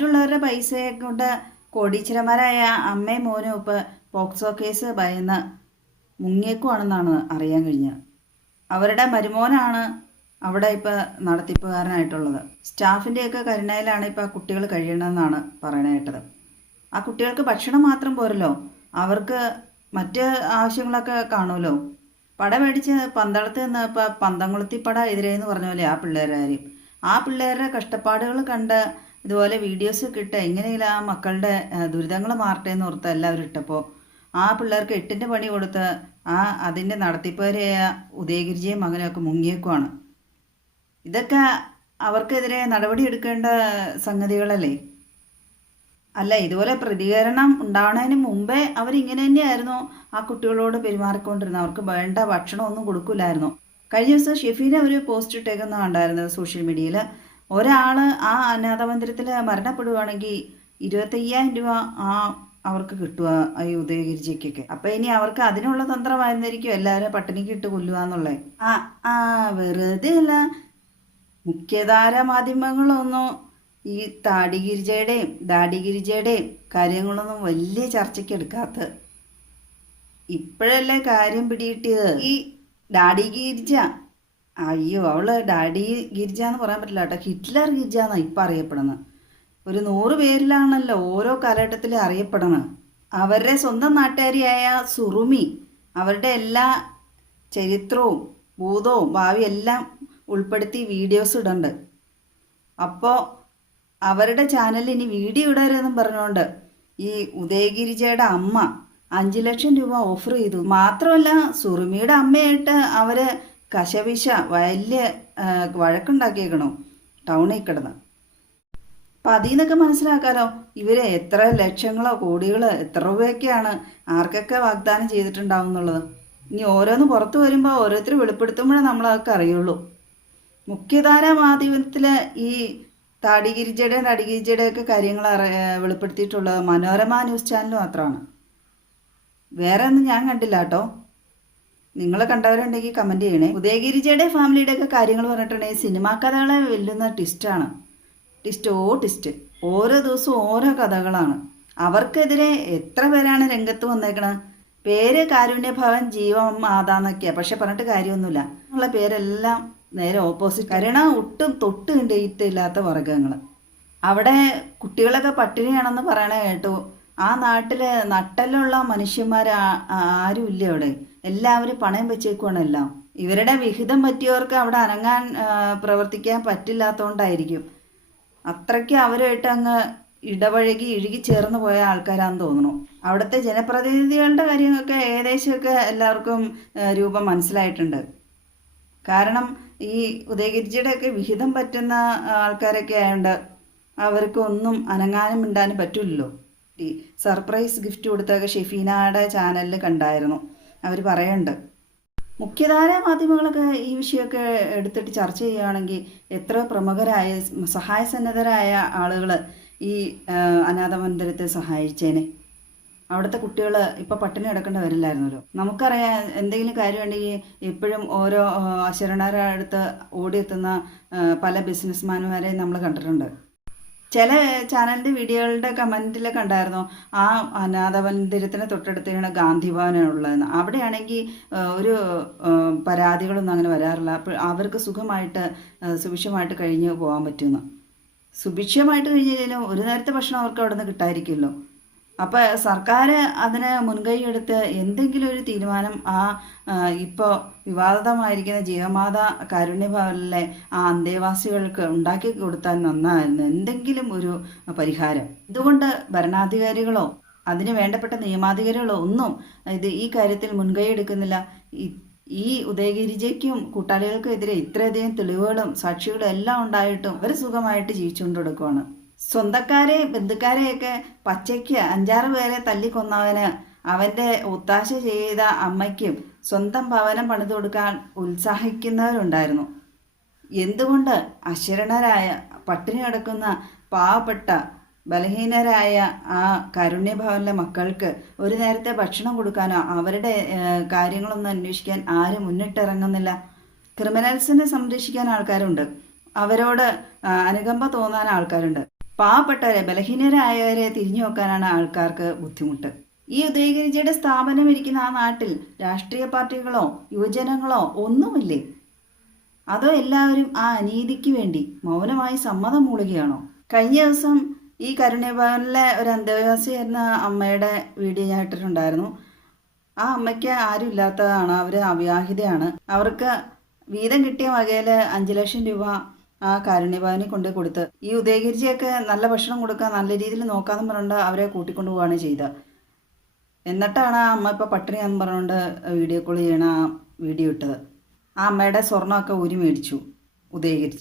മറ്റുള്ളവരുടെ പൈസയെ കൊണ്ട് കോടീശ്വരന്മാരായ അമ്മയും മോനും ഇപ്പം പോക്സോ കേസ് ഭയന്ന് മുങ്ങിയേക്കുവാണെന്നാണ് അറിയാൻ കഴിഞ്ഞത്. അവരുടെ മരുമോനാണ് അവിടെ ഇപ്പോൾ നടത്തിപ്പുകാരനായിട്ടുള്ളത്. സ്റ്റാഫിന്റെയൊക്കെ കരുണയിലാണ് ഇപ്പോൾ ആ കുട്ടികൾ കഴിയണമെന്നാണ് പറയണേട്ടത്. ആ കുട്ടികൾക്ക് ഭക്ഷണം മാത്രം പോരല്ലോ? അവർക്ക് മറ്റ് ആവശ്യങ്ങളൊക്കെ കാണുമല്ലോ? പട മേടിച്ച് പന്തളത്ത് നിന്ന് ഇപ്പോൾ പന്തംകുളത്തി പട എതിരെന്ന് പറഞ്ഞ പോലെ ആ പിള്ളേരുടെ കാര്യം. ആ പിള്ളേരുടെ കഷ്ടപ്പാടുകൾ കണ്ട് ഇതുപോലെ വീഡിയോസ് കിട്ടുക എങ്ങനെയാ മക്കളുടെ ദുരിതങ്ങൾ മാറട്ടെ എന്ന് ഓർത്ത് എല്ലാവരും ഇട്ടപ്പോൾ ആ പിള്ളേർക്ക് എട്ടിന്റെ പണി കൊടുത്ത് ആ അതിന്റെ നടത്തിപ്പേരെയ ഉദയഗിരിജയും മകനൊക്കെ മുങ്ങിയേക്കുവാണ്. ഇതൊക്കെ അവർക്കെതിരെ നടപടി എടുക്കേണ്ട സംഗതികളല്ലേ? അല്ല ഇതുപോലെ പ്രതികരണം ഉണ്ടാവണതിന് മുമ്പേ അവരിങ്ങനെ തന്നെയായിരുന്നു ആ കുട്ടികളോട് പെരുമാറിക്കൊണ്ടിരുന്നത്. അവർക്ക് വേണ്ട ഭക്ഷണമൊന്നും കൊടുക്കില്ലായിരുന്നു. കഴിഞ്ഞ ദിവസം ഷെഫീനെ ഒരു പോസ്റ്റ് ഇട്ടേക്കുന്ന കണ്ടായിരുന്നു സോഷ്യൽ മീഡിയയിൽ ഒരാൾ ആ അനാഥ മന്ദിരത്തിൽ മരണപ്പെടുവാണെങ്കിൽ ഇരുപത്തയ്യായിരം രൂപ ആ അവർക്ക് കിട്ടുക ഈ ഉദയഗിരിജയ്ക്കൊക്കെ. അപ്പൊ ഇനി അവർക്ക് അതിനുള്ള തന്ത്രമായിരുന്നിരിക്കും എല്ലാവരും പട്ടിണിക്ക് ഇട്ട് കൊല്ലുക എന്നുള്ളത് ആ ആ വെറുതെ അല്ല. മുഖ്യധാര മാധ്യമങ്ങളൊന്നും ഈ താടിഗിരിജയുടെയും ദാടിഗിരിജയുടെയും കാര്യങ്ങളൊന്നും വലിയ ചർച്ചയ്ക്ക് എടുക്കാത്ത ഇപ്പോഴല്ലേ കാര്യം പിടികിട്ടിയത്. ഈ ഡാഡി ഗിരിജ അയ്യോ അവൾ ഡാഡി ഗിരിജ എന്ന് പറയാൻ പറ്റില്ല കേട്ടോ. ഹിറ്റ്ലർ ഗിരിജ എന്നാണ് ഇപ്പം അറിയപ്പെടുന്നത് ഒരു നൂറ് പേരിലാണല്ലോ ഓരോ കാലഘട്ടത്തിൽ അറിയപ്പെടുന്നത് അവരുടെ സ്വന്തം നാട്ടുകാരിയായ സുറുമി അവരുടെ എല്ലാ ചരിത്രവും ഭൂതവും ഭാവി എല്ലാം ഉൾപ്പെടുത്തി വീഡിയോസ് ഇടണ്ട്. അപ്പോൾ അവരുടെ ചാനലിൽ ഇനി വീഡിയോ ഇടരുതെന്നും പറഞ്ഞുകൊണ്ട് ഈ ഉദയഗിരിജയുടെ അമ്മ അഞ്ച് ലക്ഷം രൂപ ഓഫർ ചെയ്തു. മാത്രമല്ല സുറുമിയുടെ അമ്മയായിട്ട് അവർ കശവിശ വലിയ വഴക്കുണ്ടാക്കിയേക്കണോ. ടൗണിൽ കിടന്ന്. അപ്പം അതിൽ നിന്നൊക്കെ മനസ്സിലാക്കാലോ. ഇവർ എത്ര ലക്ഷങ്ങളോ കോടികളോ എത്ര രൂപയൊക്കെയാണ് ആർക്കൊക്കെ വാഗ്ദാനം ചെയ്തിട്ടുണ്ടാവും എന്നുള്ളത് ഇനി ഓരോന്ന് പുറത്തു വരുമ്പോൾ ഓരോരുത്തർ വെളിപ്പെടുത്തുമ്പോഴേ നമ്മളതൊക്കെ അറിയുള്ളൂ. മുഖ്യധാര മാധ്യമത്തിലെ ഈ താടിഗിരിജയുടെയും ഒക്കെ കാര്യങ്ങൾ വെളിപ്പെടുത്തിയിട്ടുള്ളത് മനോരമ ന്യൂസ് ചാനൽ മാത്രമാണ് വേറെ ഒന്നും ഞാൻ കണ്ടില്ല കേട്ടോ നിങ്ങൾ കണ്ടവരുണ്ടെങ്കിൽ കമന്റ് ചെയ്യണേ. ഉദയഗിരിജയുടെ ഫാമിലിയുടെ ഒക്കെ കാര്യങ്ങൾ പറഞ്ഞിട്ടുണ്ടെങ്കിൽ സിനിമാ കഥകളെ വെല്ലുന്ന ട്വിസ്റ്റാണ് ട്വിസ്റ്റ് ഓ ട്വിസ്റ്റ് ഓരോ ദിവസവും ഓരോ കഥകളാണ്. അവർക്കെതിരെ എത്ര പേരാണ് രംഗത്ത് വന്നേക്കണത് പേര് കാരുണ്യ ഭവൻ ജീവം മാതാന്നൊക്കെയാ പക്ഷെ പറഞ്ഞിട്ട് കാര്യമൊന്നുമില്ല. ഉള്ള പേരെല്ലാം നേരെ ഓപ്പോസിറ്റ് കരുണ ഒട്ടും തൊട്ട് ഇല്ലാത്ത വർഗങ്ങൾ അവിടെ കുട്ടികളൊക്കെ പട്ടിണിയാണെന്ന് പറയണ കേട്ടു. ആ നാട്ടിൽ നട്ടലുള്ള മനുഷ്യന്മാർ ആരും ഇല്ല അവിടെ. എല്ലാവരും പണയം വെച്ചേക്കുവാണ് എല്ലാം ഇവരുടെ വിഹിതം പറ്റിയവർക്ക് അവിടെ അനങ്ങാൻ പ്രവർത്തിക്കാൻ പറ്റില്ലാത്തതുകൊണ്ടായിരിക്കും അത്രയ്ക്ക് അവരുമായിട്ട് അങ്ങ് ഇടപഴകി ഇഴുകി ചേർന്ന് പോയ ആൾക്കാരാന്ന് തോന്നുന്നു. അവിടുത്തെ ജനപ്രതിനിധികളുടെ കാര്യങ്ങളൊക്കെ ഏകദേശമൊക്കെ എല്ലാവർക്കും രൂപം മനസ്സിലായിട്ടുണ്ട്. കാരണം ഈ ഉദയഗിരിജിയുടെ ഒക്കെ വിഹിതം പറ്റുന്ന ആൾക്കാരൊക്കെ ആയതുകൊണ്ട് അവർക്ക് ഒന്നും അനങ്ങാനും മിണ്ടാനും പറ്റില്ലല്ലോ. ഈ സർപ്രൈസ് ഗിഫ്റ്റ് കൊടുത്തൊക്കെ ഷെഫീനയുടെ ചാനലിൽ കണ്ടായിരുന്നു. അവർ പറയുന്നുണ്ട് മുഖ്യധാര മാധ്യമങ്ങളൊക്കെ ഈ വിഷയമൊക്കെ എടുത്തിട്ട് ചർച്ച ചെയ്യുകയാണെങ്കിൽ എത്ര പ്രമുഖരായ സഹായ സന്നദ്ധരായ ആളുകൾ ഈ അനാഥ മന്ദിരത്തെ സഹായിച്ചേനെ? അവിടുത്തെ കുട്ടികൾ ഇപ്പം പട്ടിണി കിടക്കേണ്ടി വരില്ലായിരുന്നല്ലോ. നമുക്കറിയാം എന്തെങ്കിലും കാര്യമുണ്ടെങ്കിൽ എപ്പോഴും ഓരോ അശരണരടുത്ത് ഓടിയെത്തുന്ന പല ബിസിനസ്മാൻമാരെയും നമ്മൾ കണ്ടിട്ടുണ്ട്. ചില ചാനലിന്റെ വീഡിയോകളുടെ കമന്റിൽ കണ്ടായിരുന്നു ആ അനാഥ മന്ദിരത്തിന് തൊട്ടടുത്താണ് ഗാന്ധി ഭവനുള്ളതെന്ന് അവിടെയാണെങ്കിൽ ഒരു പരാതികളൊന്നും അങ്ങനെ വരാറില്ല. അപ്പോൾ അവർക്ക് സുഖമായിട്ട് സുഭിക്ഷമായിട്ട് കഴിഞ്ഞ് പോകാൻ പറ്റുന്നു സുഭിക്ഷമായിട്ട് കഴിഞ്ഞ് കഴിഞ്ഞാലും ഒരു നേരത്തെ ഭക്ഷണം അവർക്ക് അവിടെ നിന്ന് കിട്ടാതിരിക്കുമല്ലോ അപ്പോൾ സർക്കാർ അതിന് മുൻകൈ എടുത്ത് എന്തെങ്കിലും ഒരു തീരുമാനം ആ ഇപ്പോൾ വിവാദമായിരിക്കുന്ന ജീവമാത കാരുണ്യഭവനിലെ ആ അന്തേവാസികൾക്ക് ഉണ്ടാക്കി കൊടുത്താൽ നന്നായിരുന്നു. എന്തെങ്കിലും ഒരു പരിഹാരം. ഇതുകൊണ്ട് ഭരണാധികാരികളോ അതിന് വേണ്ടപ്പെട്ട നിയമാധികാരികളോ ഒന്നും ഇത് ഈ കാര്യത്തിൽ മുൻകൈ എടുക്കുന്നില്ല. ഈ- ഉദയഗിരിജയ്ക്കും കൂട്ടാളികൾക്കും എതിരെ ഇത്രയധികം തെളിവുകളും സാക്ഷികളും എല്ലാം ഉണ്ടായിട്ടും അവർ സുഖമായിട്ട് ജീവിച്ചുകൊണ്ട് സ്വന്തക്കാരെ ബന്ധുക്കാരെയൊക്കെ പച്ചയ്ക്ക് അഞ്ചാറ് പേരെ തല്ലിക്കൊന്നവന് അവന്റെ ഒത്താശ ചെയ്ത അമ്മയ്ക്കും സ്വന്തം ഭവനം പണിതു കൊടുക്കാൻ ഉത്സാഹിക്കുന്നവരുണ്ടായിരുന്നു. എന്തുകൊണ്ട് അശരണരായ പട്ടിണി കിടക്കുന്ന പാവപ്പെട്ട ബലഹീനരായ ആ കാരുണ്യഭവനിലെ മക്കൾക്ക് ഒരു നേരത്തെ ഭക്ഷണം കൊടുക്കാനോ അവരുടെ കാര്യങ്ങളൊന്നും അന്വേഷിക്കാൻ ആരും മുന്നിട്ടിറങ്ങുന്നില്ല. ക്രിമിനൽസിനെ സംരക്ഷിക്കാൻ ആൾക്കാരുണ്ട്. അവരോട് അനുകമ്പ തോന്നാൻ ആൾക്കാരുണ്ട്. പാവപ്പെട്ടവരെ ബലഹീനരായവരെ തിരിഞ്ഞു നോക്കാനാണ് ആൾക്കാർക്ക് ബുദ്ധിമുട്ട്. ഈ ഉദയഗിരിജയുടെ സ്ഥാപനം ഇരിക്കുന്ന ആ നാട്ടിൽ രാഷ്ട്രീയ പാർട്ടികളോ യുവജനങ്ങളോ ഒന്നുമില്ലേ? അതോ എല്ലാവരും ആ അനീതിക്ക് വേണ്ടി മൗനമായി സമ്മതം മൂളുകയാണോ? കഴിഞ്ഞ ദിവസം ഈ കരുണ്യഭവനിലെ ഒരു അന്തേവാസി എന്ന അമ്മയുടെ വീഡിയോ ഞാൻ ഇട്ടിട്ടുണ്ടായിരുന്നു. ആ അമ്മയ്ക്ക് ആരും ഇല്ലാത്തതാണ്. അവർ അവിവാഹിതയാണ്. അവർക്ക് വീതം കിട്ടിയ വകയിൽ അഞ്ച് ലക്ഷം രൂപ ആ കാരുണ്യഭവനിൽ കൊണ്ട് കൊടുത്ത്. ഈ ഉദയഗിരിജിയൊക്കെ നല്ല ഭക്ഷണം കൊടുക്കാൻ നല്ല രീതിയിൽ നോക്കാമെന്ന് പറഞ്ഞുകൊണ്ട് അവരെ കൂട്ടിക്കൊണ്ടു പോവുകയാണ് ചെയ്തത്. എന്നിട്ടാണ് ആ അമ്മ ഇപ്പോൾ പട്ടിണിയാന്ന് പറഞ്ഞുകൊണ്ട് വീഡിയോ കോൾ ചെയ്യണ ആ വീഡിയോ ഇട്ടത്. ആ അമ്മയുടെ സ്വർണമൊക്കെ ഊരി മേടിച്ചു ഉദയഗിരിജ്.